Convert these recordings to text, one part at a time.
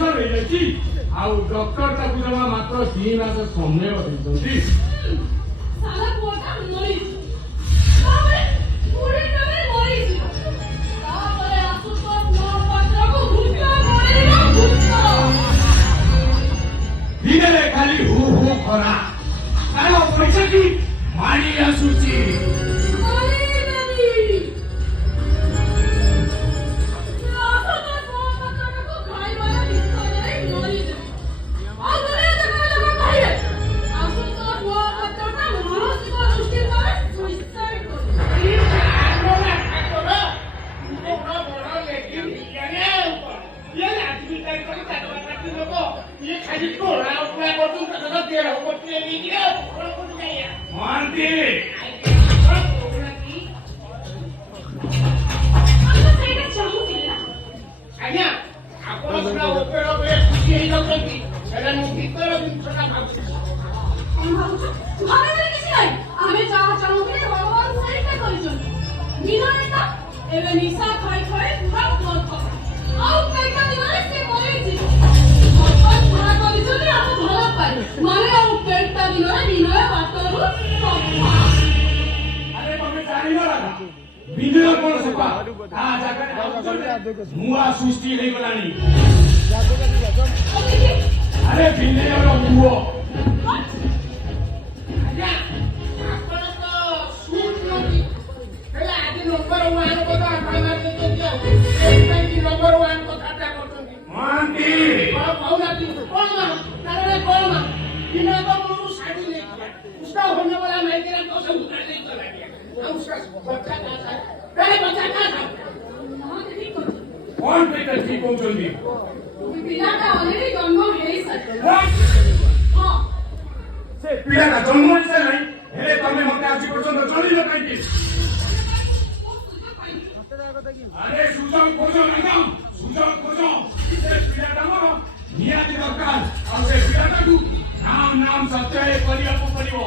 Cancer ହେଇଯାଇଛି ଆଉ doctor ତାକୁ ଜମା ମାତ୍ର 3 ମାସ ସମୟ ଦେଇଛନ୍ତି। ସାରା ପୁଅଟା ମରିଛି, ତାପରେ ବୁଢ଼ୀଟା ବି ମରିଯିବ, ତାପରେ ଆଶୁତୋଷ ମହାପାତ୍ରକୁ ଭୂତ ମରିବ ଭୂତ। ଦିନରେ ଖାଲି ହୁ ହୁ ଖରା ତାର ପଇସାଟି ମାଡ଼ି ଆସୁଛି। ଏବେ ନିଶା ଖାଇ ଖାଇ ପୁରା ପଥ ଆଉ ପେଟ ଦିନରେ ସେ ମରିଯିବ। ଭଗବାନ ପୁରା କରିଛନ୍ତି ଆମ ଭଲ ପାଇଁ, ମାନେ ଆଉ ପେଟ ଦିନରେ ବିନୟ ବାଟରୁ ସଫା। ଆରେ ତମେ ଜାଣିନ ନା ବିନୟ କଣ ସଫା? ତା ଜାଗାରେ ନୂଆ ସୃଷ୍ଟି ହେଇଗଲାଣି। ଆରେ ବିନୟର ପୁଅ। कौन बेटा ठीक होचंदी पिलाटा ऑलरेडी जन्म हेई सके। हां से पिलाटा जन्म हेई सके हेले तमे मते आजि पर्यंत जणी न काई। अरे सुजन खोजो मैडम, सुजन खोजो। से पिलाटा मोर नियाति दरकार आ से पिलाटा को नाम नाम सत्य करिया को पड़िबो।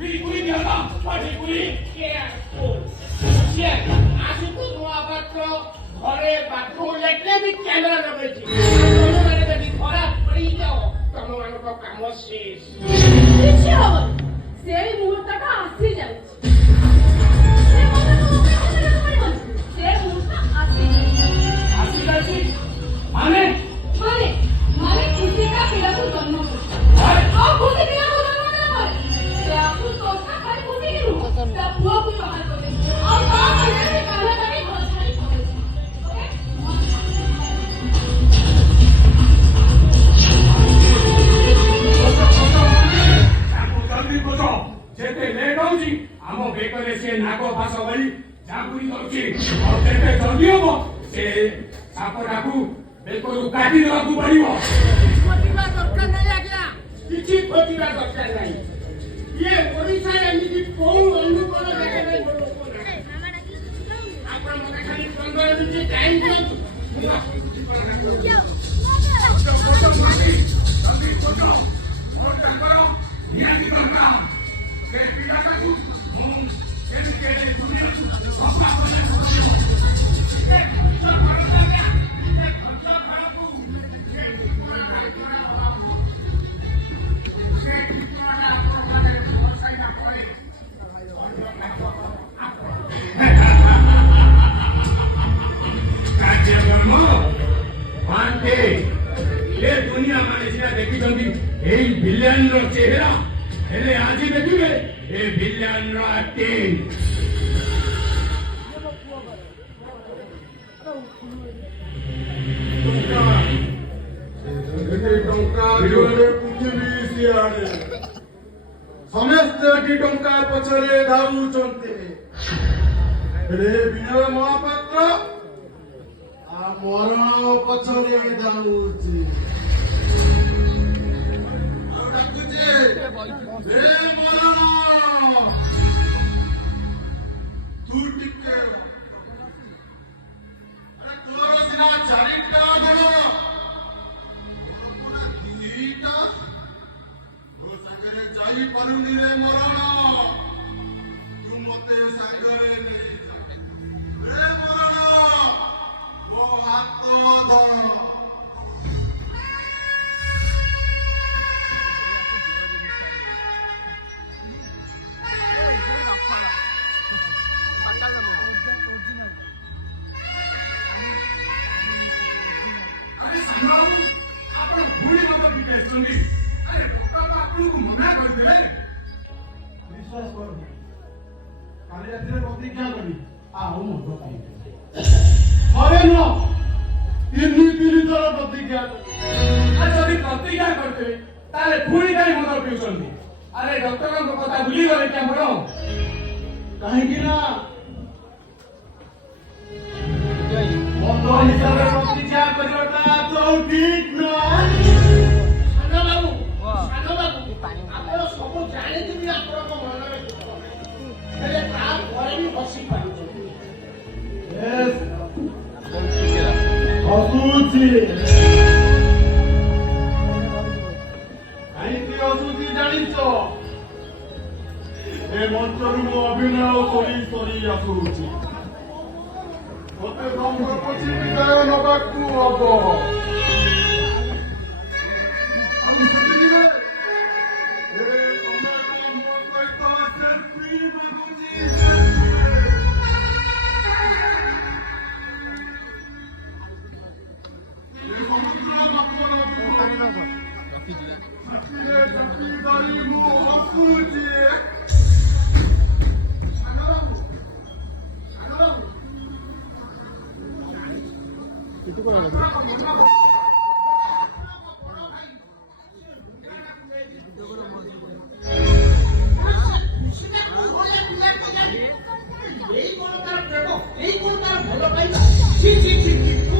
बिल्कुल दिया पाठी पुरी के को से आजु को नवापत्र घरे बाथरूम लेटले भी कैमरा लगेछि। तमे माने जदी खराब पड़ी जाओ तमे माने को काम शेष किछि हो सेई मुहूर्तटा आसी जाय से मते से मुहूर्त आसी जाय माने खुशी का पिला को जन्म हो आ खुशी पिला को जन्म दे से आपको सोचना खाली खुशी की हो ता बुआ को बाहर कर दे और का करे से काना करी घर छाड़ी कर ओके जेते लेट होची आमो बेकरे से नागो फासो भई जाकुरी करछि और जेते जल्दी हो से सापराकू बेकरू काटी देबाकू पड़िबो। खोटिबा दरकार नै आज्ञा, किछि खोटिबा दरकार नै। ये ओडिसा एमिति कोन बंधु कोन देखे नै आपण मते खाली 15 मिनिट टाइम दियो। जल्दी खोजो और करो नियाति करना के पिलाटा को के दुनिया सफा होना चाहिए। ये दुनिया माने सिना देखी एई विलेन रो चेहरा हेले आज देखिबे ए विलेन रो एक्टिंग। ସମସ୍ତେ ଏଠି ଟଙ୍କା ପଛରେ ଧାଉଛନ୍ତି। ହେଲେ ବିନୟ ମହାପାତ୍ର ମରଣ ପଛରେ ଧାଉଁଛି। ମରଣ ତୁ ଟିକେ ତୋର ସିନା 4ଟା ଗୋଡ଼ ଦିଟା ମୋ ସାଙ୍ଗରେ ଯାଇପାରୁନି ରେ ମରଣ। ତୁ ମତେ ସାଙ୍ଗରେ ନେଇ ରେ ମରଣ ମୋ ହାତ ଧର। ସାନ ଆପଣ ଭୁଳି ମତ ପିଟି ଆସିଛନ୍ତି। ଆରେ ଡକ୍ଟର ତ ଆପଣଙ୍କୁ ମନା କରିଦେଲେ। ବିଶ୍ୱାସ କର, କାଲି ରାତିରେ ପ୍ରତିଜ୍ଞା କରି ଆଉ ମୁଣ୍ଡ ପାଇବେ। ଥରେ ନୁହଁ, ତିନି ଥର ପ୍ରତିଜ୍ଞା। ଆଉ ଯଦି ପ୍ରତିଜ୍ଞା କରିଥିବେ ତାହେଲେ ପୁଣି କାହିଁ ମଦ ପିଉଛନ୍ତି? ଆରେ ଡକ୍ଟରଙ୍କ କଥା ଭୁଲିଗଲେ କି ଆମର? କାହିଁକି ନା ମଦ ହିସାବରେ ପ୍ରତିଜ୍ଞା କରିବାଟା ତ ଠିକ ନୁହଁ। ସାନ ବାବୁ, ଆପଣ ସବୁ ଜାଣିଥିବି ଆପଣଙ୍କ ମନରେ ଦୁଃଖ ନାହିଁ, ହେଲେ ତାପରେ ବି ବସି ପାରୁଛନ୍ତି। ହସୁଛି କାହିଁକି ହସୁଛି ଜାଣିଛ? ଏ ମଞ୍ଚରୁ ମୁଁ ଅଭିନୟ କରି ଆସୁଛି। ମତେ ରଙ୍ଗ ପୋଛି ବିଦାୟ ନବାକୁ ହବ। আমি ସେତିକିବେଳେ ମୋ ସହିତ ସେଲ୍ଫି ମାଗୁଛି। এই কোন তার প্রেম, এই কোন তার ভালো পাইবা। ছি ছি ছি ছি, তু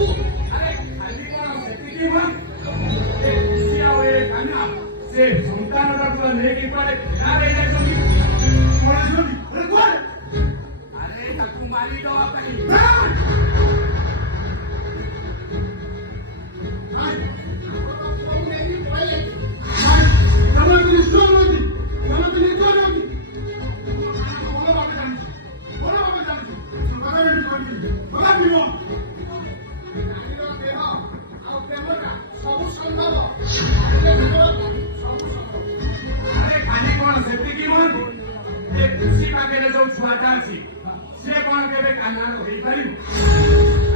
ଆରେ ଖାଲି କଣ ସେତିକି ମା? ଏ ଖୁସି ଆଉ ଏ କାହ୍ନା ସେ ସନ୍ତାନଟାକୁ ନେଇକି କୁଆଡେ ଫେରାର ହେଇଯାଇଛନ୍ତି। ଆରେ ତାକୁ ମାରିଦେବା ପାଇଁ। ସବୁ ସମ୍ଭବ। ଆରେ ଖାଲି କଣ ସେତିକି ମା? ଏ ଖୁସି ପାଖରେ ଯୋଉ ଛୁଆଟା ଅଛି ସେ କଣ କେବେ କାହ୍ନାର ହେଇପାରିବ?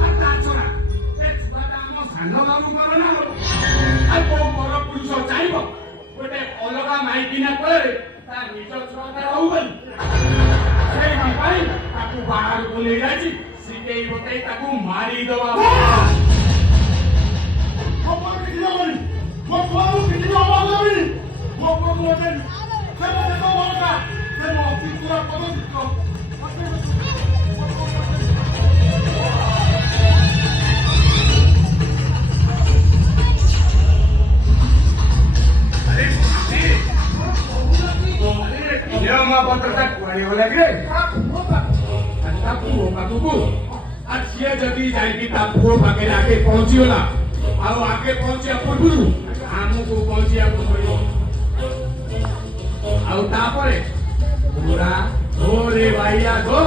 ଆଉ ତା ଛଡା ଏ ଛୁଆଟା ଆମ ସାନ ବାବୁଙ୍କର ନା ଆଉ କୋଉ ପର ପୁରୁଷ ଚାହିଁବ ଗୋଟେ ଅଲଗା ମାଇକିନା କୋଳରେ ତା ନିଜ ଛୁଆଟା ହଉ ବୋଲି? ସେଇଥିପାଇଁ ତାକୁ ବାହାରକୁ ନେଇଯାଇଛି ଶିଖେଇ ବତେଇ ତାକୁ ମାରିଦେବା। ପତ୍ରଟା କୁଆଡେ ଗଲା କି? ତା ପୁଅ ପାଖକୁ। ଆଉ ସିଏ ଯଦି ଯାଇକି ତା ପୁଅ ପାଖରେ ଆଗେ ପହଞ୍ଚିଗଲା ଆଉ ଆଗେ ପହଞ୍ଚିବା ପୂର୍ବରୁ ଆମକୁ ପହଞ୍ଚିବାକୁ ପଡିବ। ଆଉ ତାପରେ ପୁରା ଧୋରେ ବାଇଆ ଧୋ।